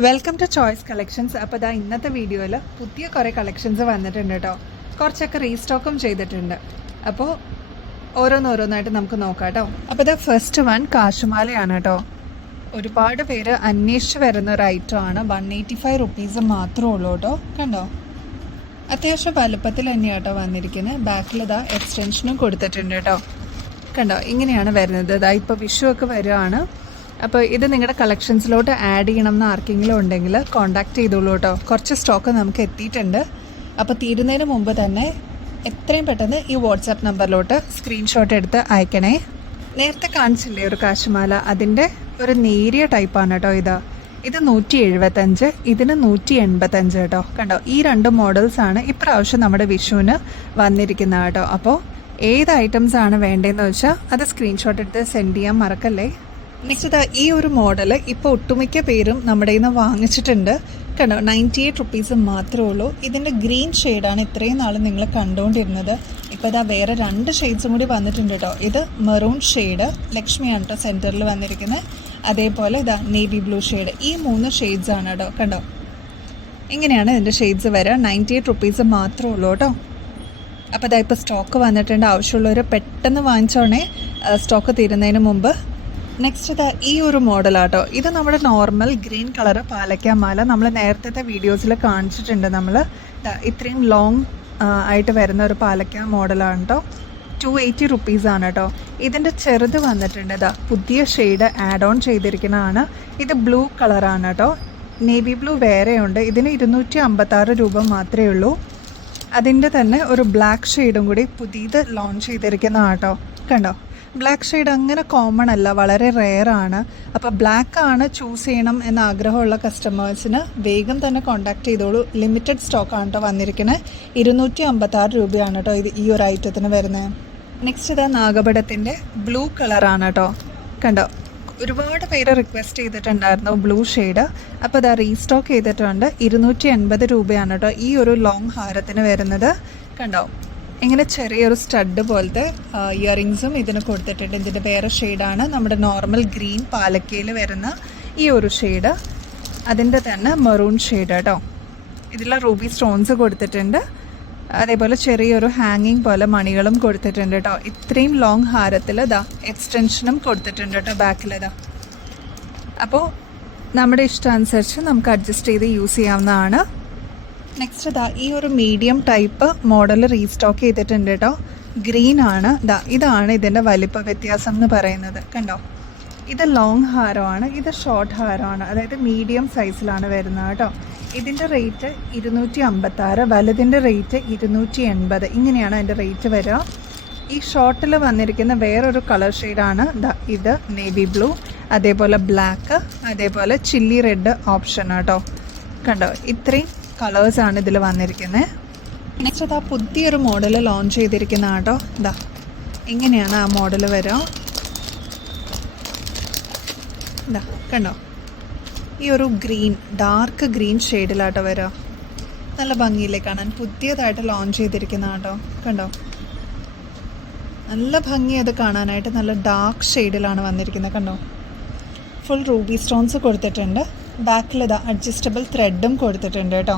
Welcome to choice collections അപ്പോൾ ഇതാ ഇന്നത്തെ വീഡിയോയിൽ പുതിയ കുറേ കളക്ഷൻസ് വന്നിട്ടുണ്ട് കേട്ടോ കുറച്ചൊക്കെ റീസ്റ്റോക്കും ചെയ്തിട്ടുണ്ട്. അപ്പോൾ ഓരോന്നോരോന്നായിട്ട് നമുക്ക് നോക്കാം കേട്ടോ അപ്പോൾ ഇതാ ഫസ്റ്റ് വൺ കാശുമാലയാണ് കേട്ടോ ഒരുപാട് പേര് അന്വേഷിച്ച് വരുന്ന ഒരു ഐറ്റം ആണ്. വൺ എയ്റ്റി ഫൈവ് റുപ്പീസ് മാത്രമേ ഉള്ളൂ കേട്ടോ കണ്ടോ? അത്യാവശ്യം വലുപ്പത്തിൽ തന്നെയാണ് കേട്ടോ വന്നിരിക്കുന്നത് ബാക്കിൽ ഇതാ എക്സ്റ്റൻഷനും കൊടുത്തിട്ടുണ്ട് കേട്ടോ കണ്ടോ? ഇങ്ങനെയാണ് വരുന്നത്. ഇതാ ഇപ്പോൾ വിഷു ഒക്കെ വരുവാണ് അപ്പോൾ ഇത് നിങ്ങളുടെ കളക്ഷൻസിലോട്ട് ആഡ് ചെയ്യണം എന്ന് ആർക്കെങ്കിലും ഉണ്ടെങ്കിൽ കോൺടാക്ട് ചെയ്തോളൂ കേട്ടോ കുറച്ച് സ്റ്റോക്ക് നമുക്ക് എത്തിയിട്ടുണ്ട്. അപ്പോൾ തീരുന്നതിന് മുമ്പ് തന്നെ എത്രയും പെട്ടെന്ന് ഈ വാട്സാപ്പ് നമ്പറിലോട്ട് സ്ക്രീൻഷോട്ട് എടുത്ത് അയക്കണേ. നേരത്തെ കാണിച്ചില്ലേ ഒരു കാശുമാല? അതിന്റെ ഒരു നേരിയ ടൈപ്പാണ് കേട്ടോ ഇത്. ഇത് നൂറ്റി എഴുപത്തഞ്ച് ഇതിന് നൂറ്റി എൺപത്തഞ്ച് കേട്ടോ കണ്ടോ? ഈ രണ്ട് മോഡൽസാണ് ഇപ്രാവശ്യം നമ്മുടെ വിഷുവിന് വന്നിരിക്കുന്നത് കേട്ടോ അപ്പോൾ ഏത് ഐറ്റംസ് ആണ് വേണ്ടതെന്ന് വെച്ചാൽ അത് സ്ക്രീൻഷോട്ട് എടുത്ത് സെൻഡ് ചെയ്യാൻ മറക്കല്ലേ? നെക്സ്റ്റ് ഈ ഒരു മോഡൽ ഇപ്പോൾ ഒട്ടുമിക്ക പേരും നമ്മുടെ നിന്ന് വാങ്ങിച്ചിട്ടുണ്ട്. കണ്ടോ? നയന്റി എയ്റ്റ് റുപ്പീസ് മാത്രമേ ഉള്ളൂ. ഇതിന്റെ ഗ്രീൻ ഷെയ്ഡാണ് ഇത്രയും നാൾ നിങ്ങൾ കണ്ടുകൊണ്ടിരുന്നത് ഇപ്പോൾ ഇതാ വേറെ രണ്ട് ഷെയ്ഡ്സും കൂടി വന്നിട്ടുണ്ട് കേട്ടോ ഇത് മെറൂൺ ഷെയ്ഡ് ലക്ഷ്മിയാണ് കേട്ടോ സെന്ററിൽ വന്നിരിക്കുന്നത് അതേപോലെ ഇതാ നേവി ബ്ലൂ ഷെയ്ഡ് ഈ മൂന്ന് ഷെയ്ഡ്സ് ആണ് കേട്ടോ കണ്ടോ? ഇങ്ങനെയാണ് ഇതിന്റെ ഷെയ്ഡ്സ് വരിക നയന്റി എയ്റ്റ് റുപ്പീസ് മാത്രമേ ഉള്ളൂ കേട്ടോ അപ്പോൾ ഇതാ ഇപ്പോൾ സ്റ്റോക്ക് വന്നിട്ടുണ്ട്. ആവശ്യമുള്ളവർ പെട്ടെന്ന് വാങ്ങിച്ചോണേ. സ്റ്റോക്ക് തീരുന്നതിന് മുമ്പ് നെക്സ്റ്റ് ഇതാ ഈ ഒരു മോഡലാട്ടോ ഇത് നമ്മുടെ നോർമൽ ഗ്രീൻ കളർ പാലക്കാമാല നമ്മൾ നേരത്തെ വീഡിയോസിൽ കാണിച്ചിട്ടുണ്ട് നമ്മൾ ഇത്രയും ലോങ് ആയിട്ട് വരുന്ന ഒരു പാലക്ക മോഡലാണ് കേട്ടോ ടു എയ്റ്റി റുപ്പീസാണ് കേട്ടോ ഇതിന്റെ ചെറുത് വന്നിട്ടുണ്ട്. ഇതാ പുതിയ ഷെയ്ഡ് ആഡ് ഓൺ ചെയ്തിരിക്കുന്നതാണ് ഇത് ബ്ലൂ കളറാണ് കേട്ടോ നേവി ബ്ലൂ വേറെയുണ്ട്. ഇതിന് ഇരുന്നൂറ്റി അമ്പത്താറ് രൂപ മാത്രമേ ഉള്ളൂ. അതിന്റെ തന്നെ ഒരു ബ്ലാക്ക് ഷെയ്ഡും കൂടി പുതിയത് ലോഞ്ച് ചെയ്തിരിക്കുന്നതാണ് കേട്ടോ കണ്ടോ? ബ്ലാക്ക് ഷെയ്ഡ് അങ്ങനെ കോമൺ അല്ല വളരെ റെയർ ആണ്. അപ്പോൾ ബ്ലാക്ക് ആണ് ചൂസ് ചെയ്യണം എന്ന ആഗ്രഹമുള്ള കസ്റ്റമേഴ്സിന് വേഗം തന്നെ കോൺടാക്ട് ചെയ്തോളൂ. ലിമിറ്റഡ് സ്റ്റോക്ക് ആണ് കേട്ടോ വന്നിരിക്കുന്നത് ഇരുന്നൂറ്റി അമ്പത്താറ് രൂപയാണ് കേട്ടോ ഇത് ഈ ഒരു ഐറ്റത്തിന് വരുന്നത് നെക്സ്റ്റ് ഇതാ നാഗപടത്തിന്റെ ബ്ലൂ കളറാണ് കേട്ടോ കണ്ടോ? ഒരുപാട് പേര് റിക്വസ്റ്റ് ചെയ്തിട്ടുണ്ടായിരുന്നു ബ്ലൂ ഷെയ്ഡ് അപ്പോൾ ഇതാ റീസ്റ്റോക്ക് ചെയ്തിട്ടുണ്ട്. ഇരുന്നൂറ്റി എൺപത് രൂപയാണ് കേട്ടോ ഈ ഒരു ലോങ് ഹാരത്തിന് വരുന്നത്. കണ്ടോ? ഇങ്ങനെ ചെറിയൊരു സ്റ്റഡ് പോലത്തെ ഇയറിങ്സും ഇതിന് കൊടുത്തിട്ടുണ്ട്. ഇതിന്റെ വേറെ ഷെയ്ഡാണ് നമ്മുടെ നോർമൽ ഗ്രീൻ പാലക്കയിൽ വരുന്ന ഈ ഒരു ഷെയ്ഡ് അതിന്റെ തന്നെ മെറൂൺ ഷെയ്ഡ് കേട്ടോ. ഇതിൽ റൂബി സ്റ്റോൺസ് കൊടുത്തിട്ടുണ്ട്. അതേപോലെ ചെറിയൊരു ഹാങ്ങിങ് പോലെ മണികളും കൊടുത്തിട്ടുണ്ട് കേട്ടോ. ഇത്രയും ലോങ് ഹാരത്തിൽ ഇതാ എക്സ്റ്റൻഷനും കൊടുത്തിട്ടുണ്ട് കേട്ടോ ബാക്കിലതാ അപ്പോൾ നമ്മുടെ ഇഷ്ടം അനുസരിച്ച് നമുക്ക് അഡ്ജസ്റ്റ് ചെയ്ത് യൂസ് ചെയ്യാവുന്നതാണ്. നെക്സ്റ്റ് ഇതാ ഈ ഒരു മീഡിയം ടൈപ്പ് മോഡൽ റീസ്റ്റോക്ക് ചെയ്തിട്ടുണ്ട് കേട്ടോ ഗ്രീൻ ആണ്. ഇതാ ഇതാണ് ഇതിന്റെ വലിപ്പ വ്യത്യാസം എന്ന് പറയുന്നത്. കണ്ടോ? ഇത് ലോങ് ആണ് ഇത് ഷോർട്ട് ഹാരോ ആണ് അതായത് മീഡിയം സൈസിലാണ് വരുന്നത് കേട്ടോ ഇതിന്റെ റേറ്റ് ഇരുന്നൂറ്റി അമ്പത്താറ് വലുതിന്റെ റേറ്റ് ഇരുന്നൂറ്റി എൺപത് ഇങ്ങനെയാണ് അതിന്റെ റേറ്റ് വരിക. ഈ ഷോർട്ടിൽ വന്നിരിക്കുന്ന വേറൊരു കളർ ഷെയ്ഡാണ് ഇത് നേവി ബ്ലൂ അതേപോലെ ബ്ലാക്ക് അതേപോലെ ചില്ലി റെഡ് ഓപ്ഷൻ കേട്ടോ കണ്ടോ? ഇത്രയും കളേഴ്സാണ് ഇതിൽ വന്നിരിക്കുന്നത് നെക്സ്റ്റ് ആ പുതിയൊരു മോഡൽ ലോഞ്ച് ചെയ്തിരിക്കുന്ന കേട്ടോ ഇതാ ഇങ്ങനെയാണ് ആ മോഡൽ വരിക ഇതാ കണ്ടോ? ഈ ഒരു ഗ്രീൻ ഡാർക്ക് ഗ്രീൻ ഷെയ്ഡിലാട്ടോ വരിക നല്ല ഭംഗിയില്ലേ കാണാൻ? പുതിയതായിട്ട് ലോഞ്ച് ചെയ്തിരിക്കുന്ന കേട്ടോ കണ്ടോ? നല്ല ഭംഗി അത് കാണാനായിട്ട് നല്ല ഡാർക്ക് ഷെയ്ഡിലാണ് വന്നിരിക്കുന്നത് കണ്ടോ? ഫുൾ റൂബി സ്റ്റോൺസ് കൊടുത്തിട്ടുണ്ട്. ബാക്കിൽ ഇതാ അഡ്ജസ്റ്റബിൾ ത്രെഡും കൊടുത്തിട്ടുണ്ട് കേട്ടോ.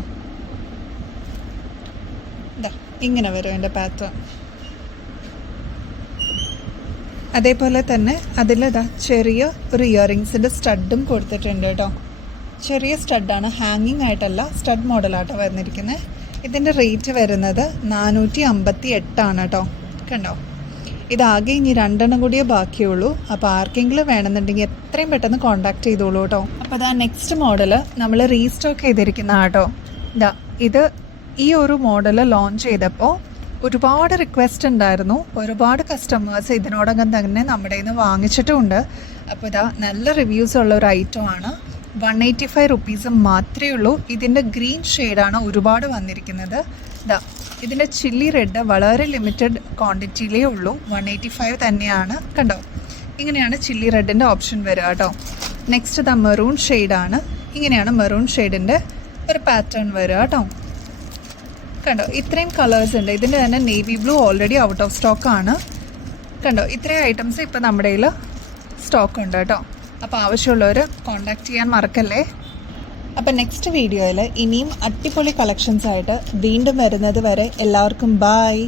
ഇങ്ങനെ വരും എന്റെ പാറ്റേൺ അതേപോലെ തന്നെ അതിലിതാ ചെറിയ ഒരു ഇയറിങ്സിന്റെ സ്റ്റഡും കൊടുത്തിട്ടുണ്ട് കേട്ടോ. ചെറിയ സ്റ്റഡാണ് ഹാങ്ങിങ് ആയിട്ടല്ല സ്റ്റഡ് മോഡലാട്ടോ വന്നിരിക്കുന്നത് ഇതിന്റെ റേറ്റ് വരുന്നത് നാനൂറ്റി അമ്പത്തി എട്ടാണ് കേട്ടോ. കണ്ടോ? ഇതാകെ ഇനി രണ്ടെണ്ണം കൂടിയേ ബാക്കിയുള്ളൂ. അപ്പോൾ ആർക്കെങ്കിലും വേണമെന്നുണ്ടെങ്കിൽ എത്രയും പെട്ടെന്ന് കോൺടാക്ട് ചെയ്തോളൂ കേട്ടോ. അപ്പോൾ അതാ നെക്സ്റ്റ് മോഡൽ നമ്മൾ റീസ്റ്റോക്ക് ചെയ്തിരിക്കുന്ന കേട്ടോ ഇതാ ഇത് ഈ ഒരു മോഡൽ ലോഞ്ച് ചെയ്തപ്പോൾ ഒരുപാട് റിക്വസ്റ്റ് ഉണ്ടായിരുന്നു. ഒരുപാട് കസ്റ്റമേഴ്സ് ഇതിനോടകം തന്നെ നമ്മുടെ നിന്ന് വാങ്ങിച്ചിട്ടുമുണ്ട് അപ്പോൾ ഇതാ നല്ല റിവ്യൂസ് ഉള്ള ഒരു ഐറ്റമാണ് വൺ എയ്റ്റി ഫൈവ് റുപ്പീസ് മാത്രമേ ഉള്ളൂ. ഇതിന്റെ ഗ്രീൻ ഷെയ്ഡാണ് ഒരുപാട് വന്നിരിക്കുന്നത്. ഇതാ ഇതിന്റെ ചില്ലി റെഡ് വളരെ ലിമിറ്റഡ് ക്വാണ്ടിറ്റിയിലേ ഉള്ളൂ. വൺ എയ്റ്റി ഫൈവ് തന്നെയാണ്. കണ്ടോ? ഇങ്ങനെയാണ് ചില്ലി റെഡിന്റെ ഓപ്ഷൻ വരിക കേട്ടോ. നെക്സ്റ്റ് ദ മെറൂൺ ഷെയ്ഡാണ് ഇങ്ങനെയാണ് മെറൂൺ ഷെയ്ഡിന്റെ ഒരു പാറ്റേൺ വരിക കേട്ടോ. കണ്ടോ? ഇത്രയും കളേഴ്സ് ഉണ്ട്. ഇതിന്റെ തന്നെ navy blue already out of stock ആണ്. കണ്ടോ? ഇത്രയും ഐറ്റംസ് ഇപ്പോൾ നമ്മുടെ കയ്യിൽ സ്റ്റോക്ക് ഉണ്ട് കേട്ടോ. അപ്പോൾ ആവശ്യമുള്ളവർ കോൺടാക്ട് ചെയ്യാൻ മറക്കല്ലേ? അപ്പം നെക്സ്റ്റ് വീഡിയോയിൽ ഇനിയും അടിപൊളി കളക്ഷൻസ് ആയിട്ട് വീണ്ടും വരുന്നത് വരെ എല്ലാവർക്കും ബായ്